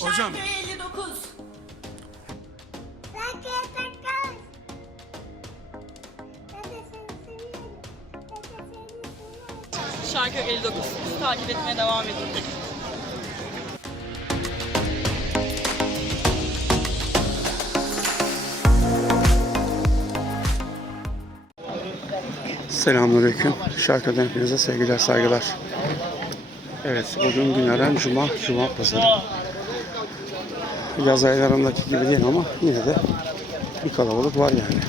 Hocam. Şarkı 59. Şarkı 59. Takip etmeye devam edin. Selamünaleyküm. Şarkıdan hepinize sevgiler, saygılar. Evet, bugün günlerden Cuma, Cuma pazarı. Yaz aylarındaki gibi değil ama yine de bir kalabalık var yani.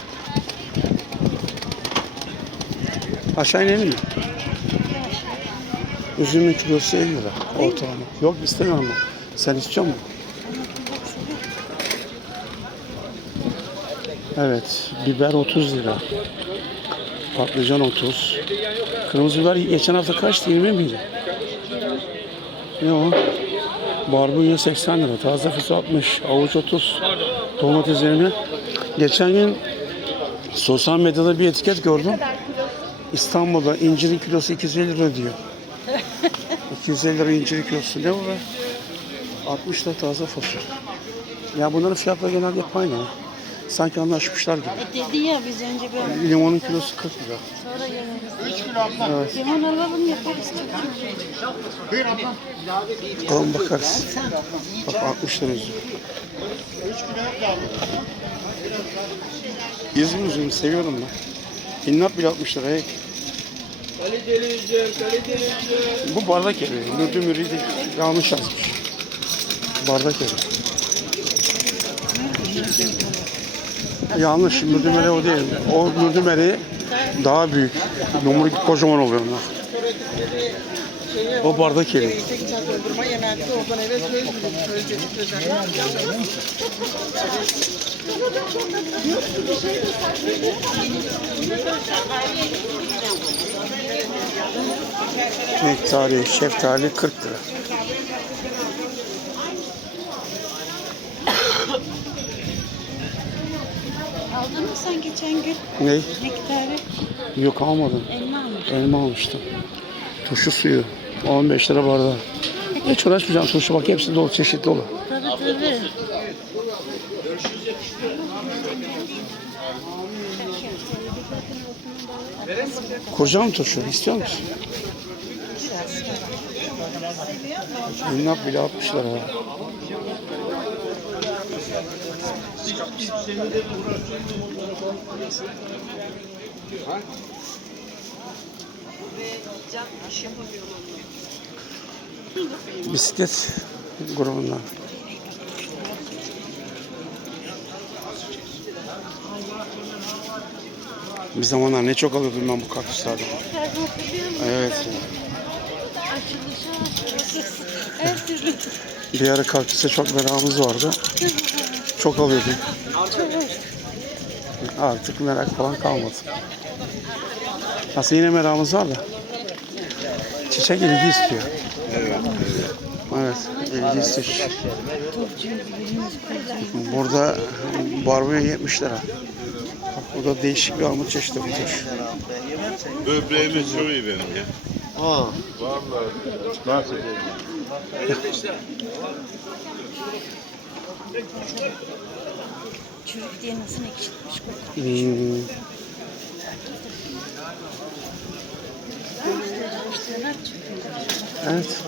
Aşağı inelim mi? Üzümün kilosu 50 lira ortalama. Yok istemiyorum ben. Sen istiyor musun? Evet, biber 30 lira. Patlıcan 30. Kırmızı biber geçen hafta kaçtı? 20 miydi? Ne o? Barbunya 80 lira. Taze fasulye 60. Avuç 30. Domates 20. Geçen gün sosyal medyada bir etiket gördüm. İstanbul'da incirin kilosu 250 lira diyor. 250 lira incir kilosu. Ne bu be? 60 lira taze fasulye. Ya bunların fiyatları genelde hep aynı. Sanki anlaşmışlar gibi. Dedi ya biz önce böyle Limonun kilosu 40 lira. sonra geliriz. Limon alalım yaparız çok Tamam bakarız. Bak 60 lira üzüm. İzmir üzümü seviyorum ben. İnnat bile 60 lira. Hey. Bu bardak evi. Mürdüm ürüydü. Yanlış yazmış. Bardak evi. Yanlış. Mürdüm eri o değil. O mürdüm eri daha büyük. Yumruk kocaman oluyor onlar. O bardak evi. Nektari, şeftali 40 lira. Aldın mı sen geçen gün Ne? miktarı Yok almadım. elma almış. Elma almıştım. Turşu suyu. 15 lira bardağı. Hiç uğraşmayacağım turşu bak hepsi dolu çeşitli dolu. Tabii tabii. Kuracağım turşu? İstiyor musun? İnnap bile 60 lira. Ya. Bisiklet grubundan. Bir zamanlar ne çok alıyordum ben bu kaktüslerden. Evet. Bir ara kaktüse çok merakımız vardı. Çok alıyordum. Artık merak falan kalmadı. Aslında yine merakımız var da. Çiçek ilgi istiyor. Evet, ilgi istiyor. Burada barbunya 70 lira. Bak burada değişik bir armut çeşidi bu tür. Böbreğimiz çok iyi benim ya. Çürük diye nasıl ekşitmiş evet.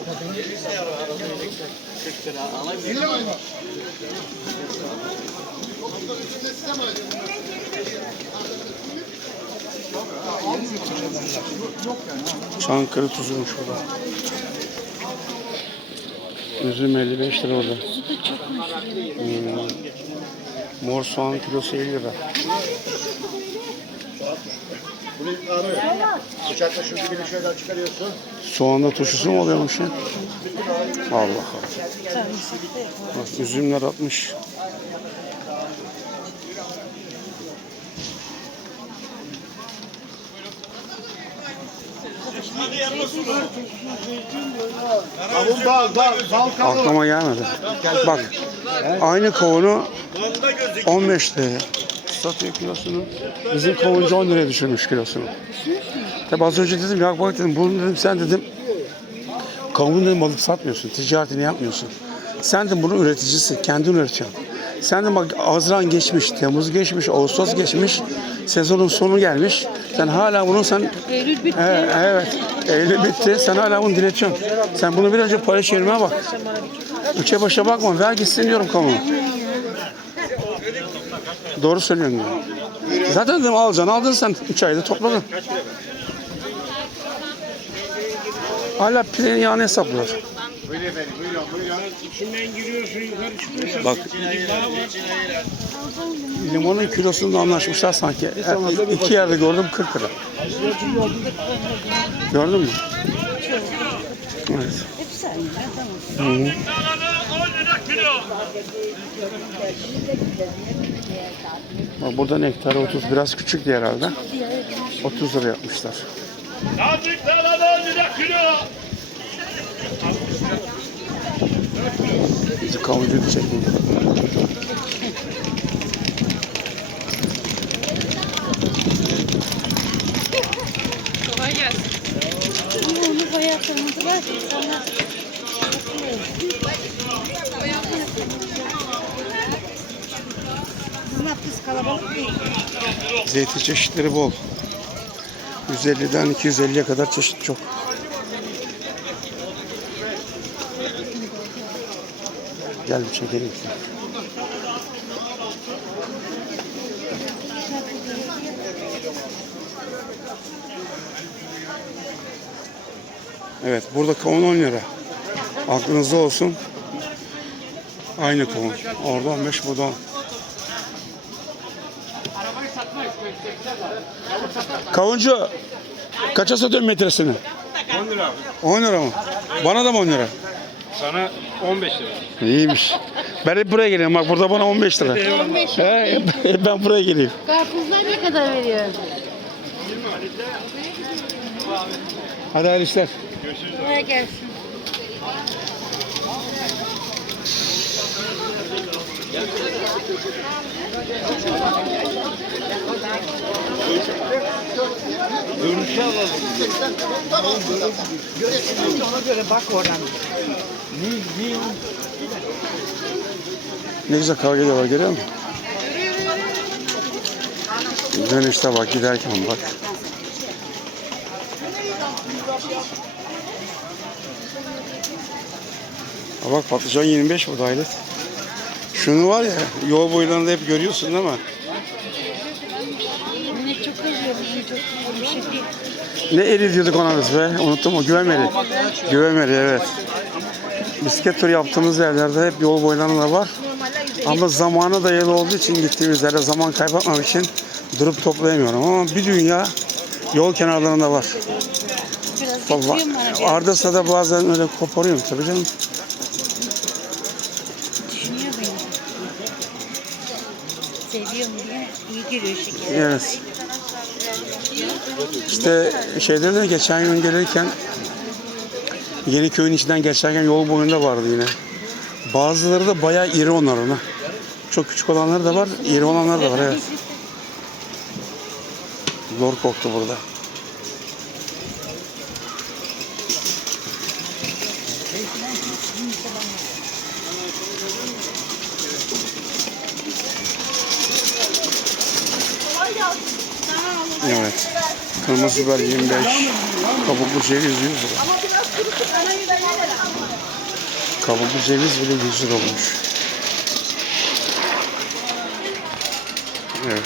Çankırı tuzuymuş burada. Üzüm 55 lira orada. Hmm. Mor soğan kilosu 50 lira. Bıçakla şu dibini şöyle çıkarıyorsun. Soğanda turşusu mu oluyormuş? Allah Allah. Bak, üzümler 60. Kavun bal, bal, bal kavun. Aklıma gelmedi. Bak aynı kavunu 15 liraya satıyor kilosunu. Bizim kavuncu 10 liraya düşürmüş kilosunu. Tabi az önce dedim ya bak dedim bunu dedim sen dedim kavun dedim alıp satmıyorsun. Ticaretini yapmıyorsun. Sen de bunun üreticisi. Kendin üretiyorsun. Sen de bak Haziran geçmiş, Temmuz geçmiş, Ağustos geçmiş, sezonun sonu gelmiş. Sen hala bunun sen Eylül bitti. He, evet. Eylül bitti. Sen hala bunu diretiyorsun. Sen bunu bir önce para çevirmeye bak. Üçe başa bakma. Ver gitsin diyorum kamu. Doğru söylüyorsun diyorum. Zaten dedim alacaksın. Aldın sen. Üç ayda topladın. Hala pidenin yağını hesaplıyor. Bak. Limonun kilosunu da anlaşmışlar sanki. İki yerde gördüm 40 lira. Gördün mü? Evet. Hepsi aynı. Tamam. Bak burada nektar 30 biraz küçük diye herhalde. 30 lira yapmışlar. Bizi kavucu çekeyim. Kolay gelsin. Onu bayağı tanıdılar değil. Zeytin çeşitleri bol. 150'den 250'ye kadar çeşit çok. Gel bir çekelim. Evet burada kavun 10 lira. Aklınızda olsun. Aynı kavun. Orada 15 burada 10. Kavuncu kaça satıyorsun metresini? 10 lira abi. 10 lira mı? Bana da mı 10 lira? Sana 15 lira. İyiymiş. Ben hep buraya geliyorum. Bak burada bana 15 lira. 15 He, hep ben buraya geleyim. Karpuzlar ne kadar veriyor? Hadi hayırlı işler. Kolay gelsin. Ne güzel kavga ediyorlar görüyor musun? Dönüşte bak giderken bak. Ha bak patlıcan 25 bu hayret. Şunu var ya yol boylarında hep görüyorsun değil mi? Ne şey. Ne eri diyorduk ona biz be? Unuttum o güvemeri. Güvemeri evet. Bisiklet turu yaptığımız yerlerde hep yol boylarında var. Ama zamana dayalı olduğu için gittiğimiz yerde zaman kaybetmemek için durup toplayamıyorum. Ama bir dünya yol kenarlarında var. Bir. arada sırada bazen öyle koparıyorum tabii canım. Seviyorum. İyi geliyor şeker. Evet. İşte şeyde de geçen gün gelirken yeni köyün içinden geçerken yol boyunda vardı yine. Bazıları da bayağı iri onların ha. Çok küçük olanları da var, iri olanları da var evet. Zor koktu burada. Evet. Kırmızı biber 25. Kabuklu ceviz 100 lira. Kabuklu ceviz bile 100 lira olmuş. Evet.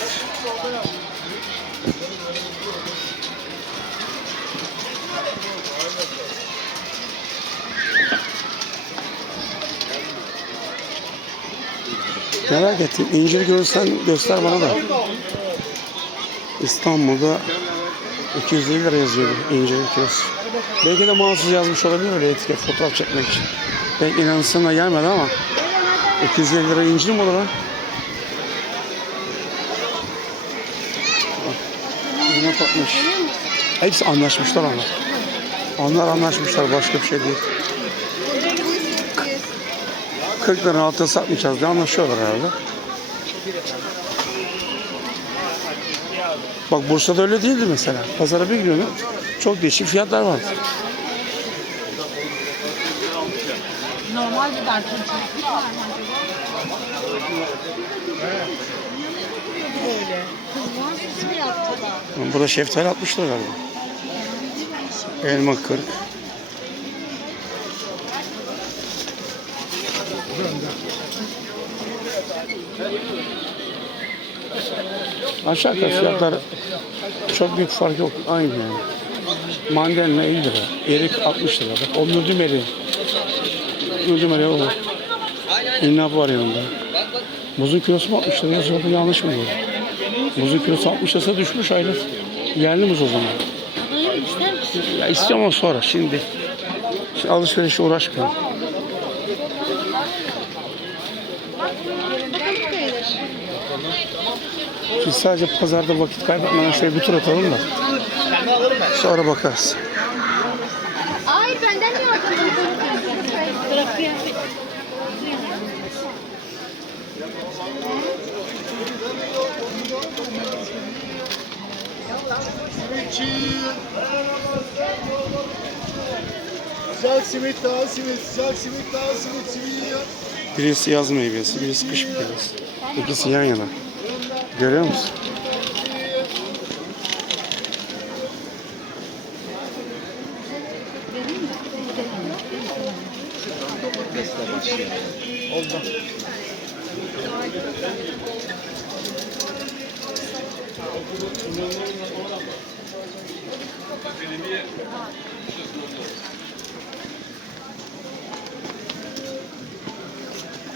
Merak ettim. İncir görürsen göster bana da. İstanbul'da 250 lira yazıyor incirin kilosu. Belki de mahsus yazmış olabilir öyle etiket fotoğraf çekmek için. Pek inansına gelmedi ama 250 lira incir mi olur? Bak, Yine patmış. Hepsi anlaşmışlar onlar. Onlar anlaşmışlar başka bir şey değil. 40 lira altına satmayacağız diye anlaşıyorlar herhalde. Bak Bursa'da öyle değildi mesela. Pazara bir giriyordun. Çok değişik fiyatlar. Normal var. Böyle. Mi yaptılar? Burada şeftali 60 lira galiba. Elma 40. Aşağı yukarı fiyatlar çok büyük fark yok. Aynı yani. Mandalina 50 lira. Erik 60 lira. Bak o mürdüm eriği. Mürdüm eriği o. İnnap var yanında. Muzun kilosu mu 60 lira yazıyor? Bu yanlış mı bu? Muzun kilosu 60 lirasa düşmüş aylık. Yerli muz o zaman. Hayır ister misin? Ya istiyorum ama sonra şimdi. Şimdi alışverişe uğraşmayalım. Biz sadece pazarda vakit kaybetmeden şöyle bir tur atalım da. Sonra bakarız. Hayır benden niye aldın? Bırakıyor. Sıcak simit daha simit, sıcak simit daha simit, simit ya. Birisi yaz meyvesi, birisi kış meyvesi. İkisi yan yana. Görüyor musun?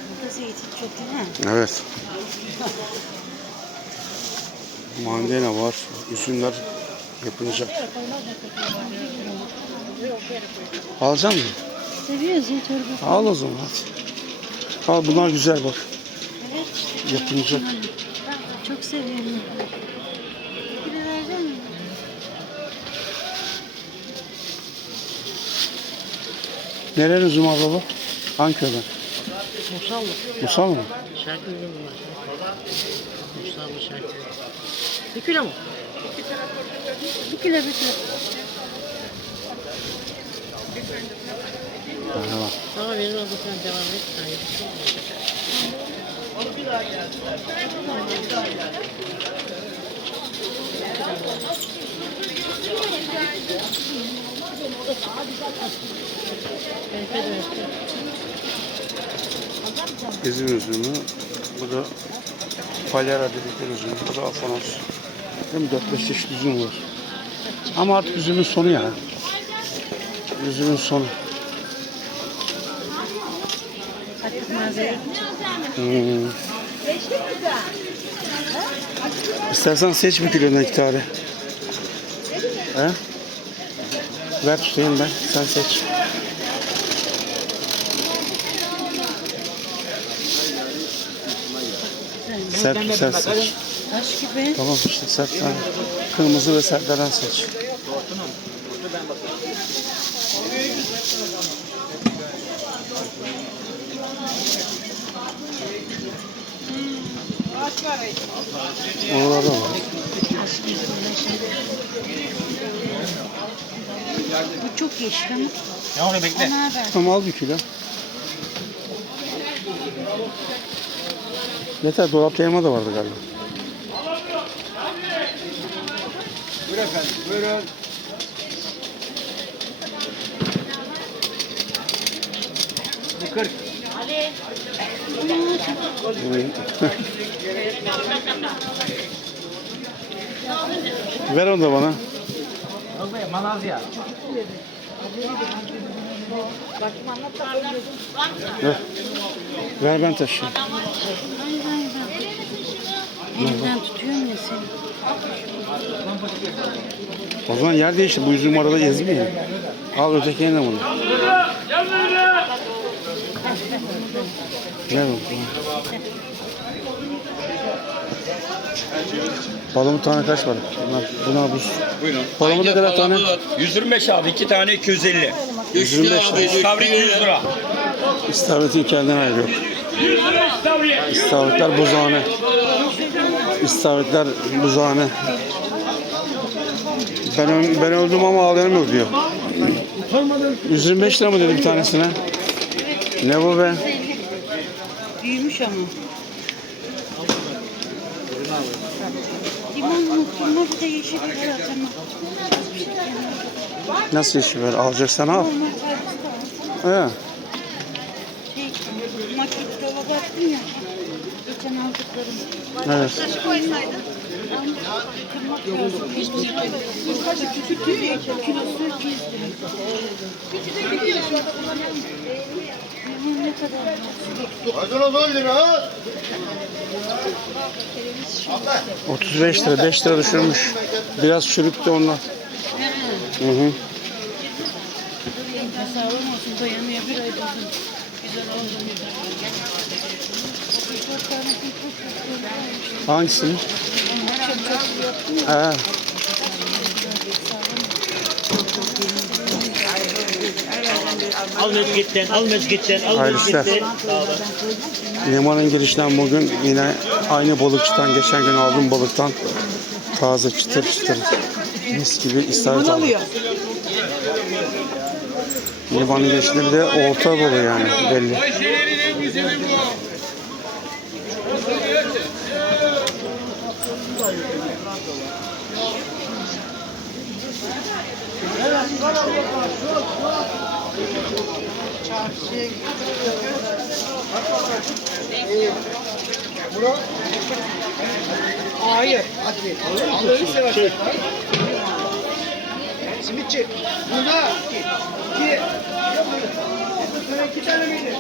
Burada zeytin çok değil mi? Evet. Mandalina var, üzümler yapılacak. Alacak mısın? Seviyoruz ya çorba. Al o zaman hadi. Al bunlar güzel bak. Evet işte. Yapılacak. Çok seviyorum. Nereden üzüm abla bu? Hangi köyden? Musallı. Musal mı? Şarkı üzüm bunlar. Musallı şarkı. Bir kilo mu? Bir kilo bir kilo. Merhaba. Tamam verin oldu devam et. Hayır. Bizim üzümü. Bu da Palyara dedikleri üzüm. Bu da Afanos. Değil mi? 4-5 çeşit üzüm var. Ama artık üzümün sonu ya. Üzümün sonu. Hmm. İstersen seç bir kilodan iki. He? Ver tutayım ben. Sen seç. Sert, sert seç. Taş gibi. Tamam işte sertten. Kırmızı ve sertlerden seç. Oralarda var. Bu çok yeşil ama. Ya onu bekle. Ne? Tamam al bir kilo. Yeter dolapta elma da vardı galiba. Buyurun. Bu 40. Ver onu da bana. Malazya. Ver. Ver ben taşıyayım. Elimden tutuyorum ya seni. O zaman yer değişti. Bu üzüm arada ezmiyor. Al ötekini de bunu. Ver onu. Balımı tane kaç var? Bunlar, bunlar buz. Buyurun. Palamı ne kadar tane? 125 abi. iki tane 250. 125 lira. İstavrit 100 lira. İstavritin hikayeden ayrı yok. İstavritler buzağına. İstavritler buzağına. Ben, ben öldüm ama ağlayanım yok diyor. 125 lira mı dedi bir tanesine? Ne bu be? Büyümüş ama. De yeşil biber. Nasıl? Alacaksan al. He. Şey, market dolaba attım ya. Geçen aldıklarım. Evet. Kırmak lazım. Kilosu 200 lira. Limon ne kadar? Maydanoz 10 lira ha. 35 lira, 5 lira düşürmüş. Biraz çürüktü ondan. Hı hı. Sağlam olsun dayanıyor bir ay. Güzel oldu. Dört tane bir kuş Hangisini? Çok çok yaptım ya. He. Al mezgitten, al mezgitten, al mezgitten. Limanın girişten bugün yine aynı balıkçıdan geçen gün aldığım balıktan taze çıtır çıtır mis gibi istavrit aldım. Limanın girişinde bir de orta balığı yani belli. Simitçi. Bunda. İki. İki tane miydi?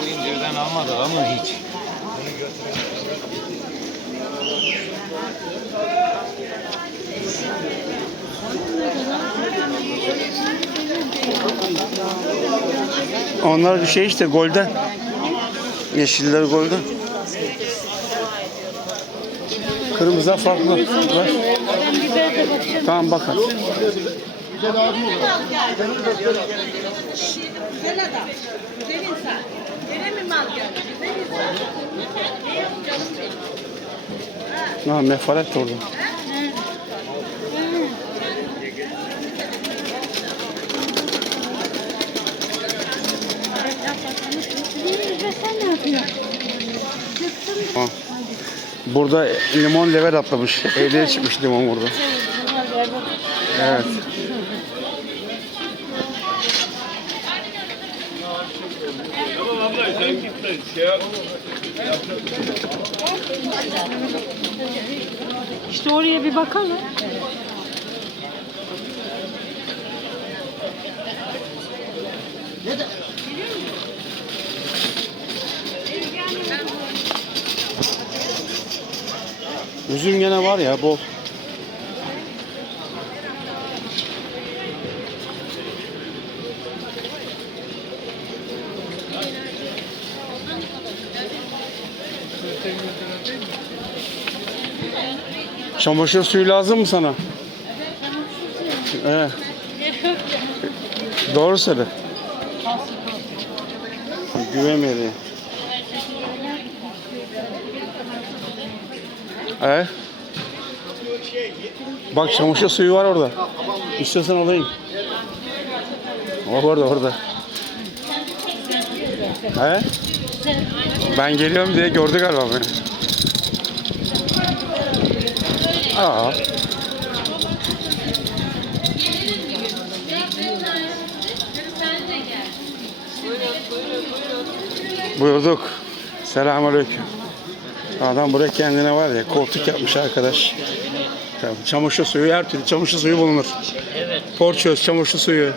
Bu incirden almadık ama hiç. Onlar bir şey işte golden. Yeşiller golden. Kırmızıdan farklı. Var. Tamam mefaret de orada. Ve sen ne yapıyorsun? Ha. Burada limon level atlamış. Eğriye çıkmış limon burada. Evet. İşte oraya bir bakalım. Üzüm gene var ya bol. Çamaşır suyu lazım mı sana? Evet. Doğru söyle. Güvemedi. Evet. Bak çamaşır suyu var orada. İstiyorsan alayım. O orada orada. He? Ben geliyorum diye gördü galiba beni. Aa. Buyurduk. Selamünaleyküm. Adam buraya kendine var ya koltuk yapmış arkadaş. Tabii, çamaşır suyu her türlü çamaşır suyu bulunur. Evet. Porçöz, çamaşır suyu,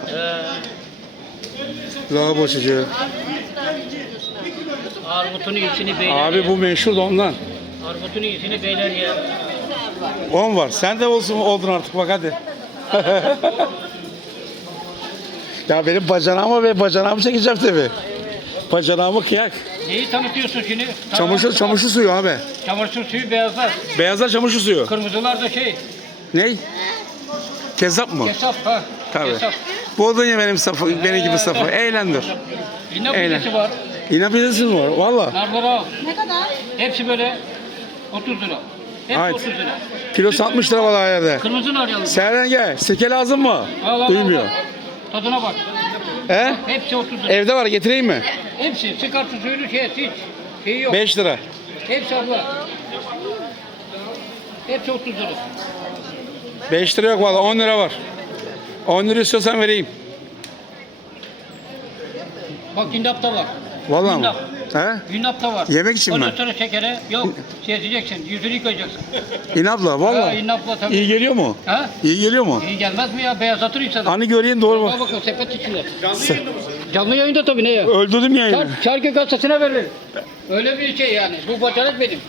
lavabo çocuğu. Armutun iyisini beyler Abi bu meşhur da ondan. Armutun iyisini beyler ya. 10 var. Sen de olsun oldun artık bak hadi. ya benim bacanağımı ve bacanağımı çekeceğim tabii. Bacanağımı kıyak. Neyi tanıtıyorsun şimdi? Çamaşır, çamaşır suyu abi. Çamaşır suyu beyazlar. Beyazlar çamaşır suyu. Kırmızılar da şey. Ney? Kezzap mı? Kesap ha. Tabii. Kesap. Buldun ya benim safı, benim gibi safı. Eğlendir. Eyle. budesi var. Mi var? Valla. Narları al. Ne kadar? Hepsi böyle 30 lira. Hepsi Hayır. 30 lira. Kilosu 60 lira valla yerde. Kırmızı nar yalnız. Serden gel. Sirke lazım mı? Al, al, Duymuyor. al. Tadına bak. He? Hepsi 30 lira. Evde var getireyim mi? Hepsi. Sıkartı suyunu şey hiç. Şeyi yok. 5 lira. Hepsi abla. Hepsi 30 lira. 5 lira yok valla 10 lira var. 10 lira istiyorsan vereyim. Bak gündap da var. Valla mı? Gündap. He? Da var. Yemek için mi? Ondan sonra şekere yok. Şey edeceksin. Yüzünü yıkayacaksın. İnapla Ha, valla. gündapla tabii. İyi geliyor mu? Ha? İyi geliyor mu? İyi gelmez mi ya? Beyazlatır insanı. Hani göreyim doğru mu? Bak bakalım sepet içinde. Canlı yayında tabii ne ya? Öldürdüm yayını. Çar, Çarkı gazetesine verilir. Öyle bir şey yani. Bu bacanak benim.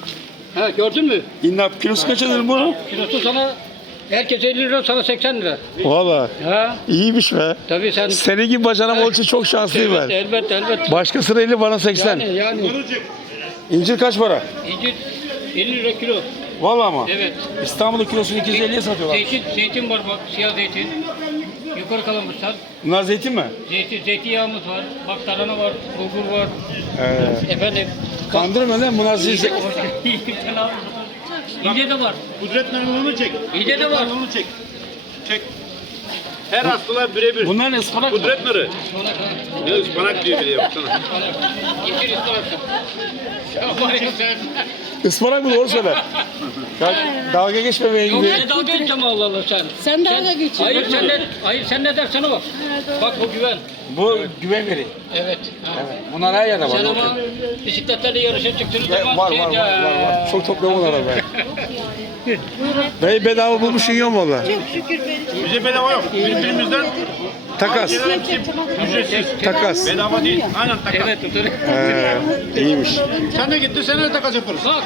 Ha gördün mü? İnap kilosu kaç alır bu? Kilosu sana herkes 50 lira sana 80 lira. Valla. Ha? İyiymiş be. Tabii sen Senin gibi bacanam olduğu için çok şanslıyım elbet, ben. elbet elbet. Başka sıra 50 bana 80. Yani yani İncir kaç para? incir 50 lira kilo. Valla mı? Evet. İstanbul'da kilosunu 250'ye satıyorlar. Zeytin, zeytin var bak siyah zeytin. Yukarı kalamışlar. Bunlar zeytin mi? Zeytin, zeytinyağımız var. Bak tarhana var, bulgur var. Ee, Efendim. kandırma lan bunlar zeytin. İnce de var. Kudret memnunu çek. İnce de var. Memnunu çek. Çek. Her hastalar birebir. Bunlar ne ıspanak mı? Kudret narı. Ne ıspanak diyor bir de baksana. Yeşil ıspanak. Ispanak mı doğru söyle. Ya, dalga geçme benim Yok ne dalga geçeceğim Allah Allah sen. Sen dalga geçiyorsun. Hayır sen ne, hayır sen ne dersen o bak. Bak bu güven. Bu güven veri. Evet. Ha. Bunlar her yerde var. Sen ama bisikletlerle yarışa çıktığınız zaman var, şey var, de- var, var, var. Çok topluyorum onlara ben. Dayı bedava bulmuşsun yiyorum valla. Bize bedava yok. Birbirimizden Takas. ücretsiz. Takas. Bedava değil. Aynen takas. Evet. Ee, iyiymiş. Sen de gitti sen de takas yaparız. Bak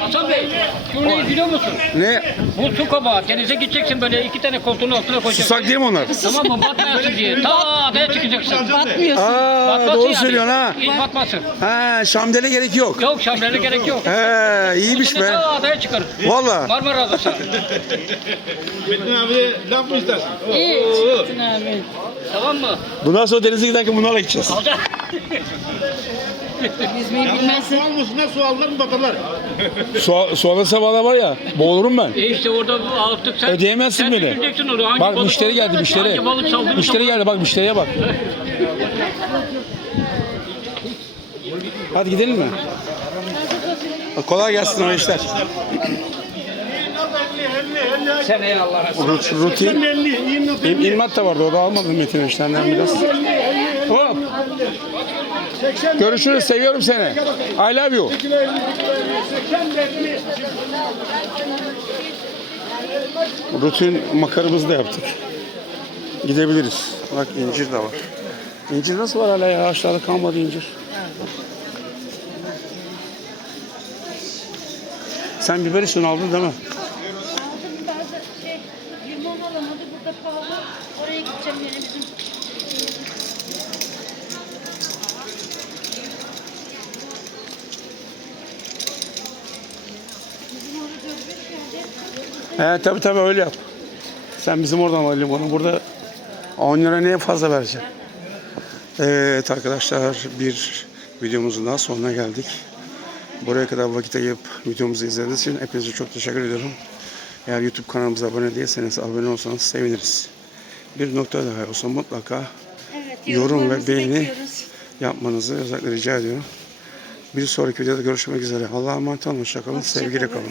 Hasan Bey şunu neyi biliyor musun? Ne? Bu su kabağı denize gideceksin böyle iki tane koltuğun altına koyacaksın. Susak değil mi onlar? Tamam mı? Batmayasın diye. Ta adaya çıkacaksın. Batmıyorsun. Aa, Batmasın doğru yani. söylüyorsun ha. Hiç batmasın. Ha, şamdele gerek yok. Yok şamrele gerek yok. He, iyiymiş be. Ta adaya çıkarır. Valla. Marmara Adası. Metin abi laf mı istersin? İyi çıktın abi. Tamam mı? Bundan sonra denize giderken bunlarla gideceğiz. Yüzmeyi Su bilmezsin. almasınlar su aldılar mı batarlar. Su, su alırsa valla var ya, boğulurum ben. E işte orada artık sen... Ödeyemezsin sen beni. düşüneceksin onu. Hangi Bak balık- müşteri geldi müşteri. Hangi balık saldırırsa... Müşteri geldi bak müşteriye bak. Hadi gidelim mi? Kolay gelsin o işler. Sen ey Allah'a Rut, rutin. 50, 20, İm, İlmat da vardı o da almadım Metin işlerinden biraz. Hop. Görüşürüz seviyorum seni. I love you. Rutin makaramızı da yaptık. Gidebiliriz. Bak incir de var. İncir nasıl var hala ya? Aşağıda kalmadı incir. Sen biber üstünü aldın değil mi? Aldım bazı şey limon alamadı burada pahalı. Oraya gideceğim yine bizim. Bizim orada dört beş yerde He tabii tabii öyle yap. Sen bizim oradan al limonu. Burada 10 lira neye fazla vereceksin? Evet arkadaşlar bir videomuzun daha sonuna geldik. Buraya kadar vakit ayırıp videomuzu izlediğiniz için hepinize çok teşekkür ediyorum. Eğer YouTube kanalımıza abone değilseniz abone olsanız seviniriz. Bir nokta daha olsa mutlaka Evet, yorum ve beğeni bekliyoruz. yapmanızı özellikle rica ediyorum. Bir sonraki videoda görüşmek üzere. Allah'a emanet olun. Hoşçakalın. Sevgiyle kalın.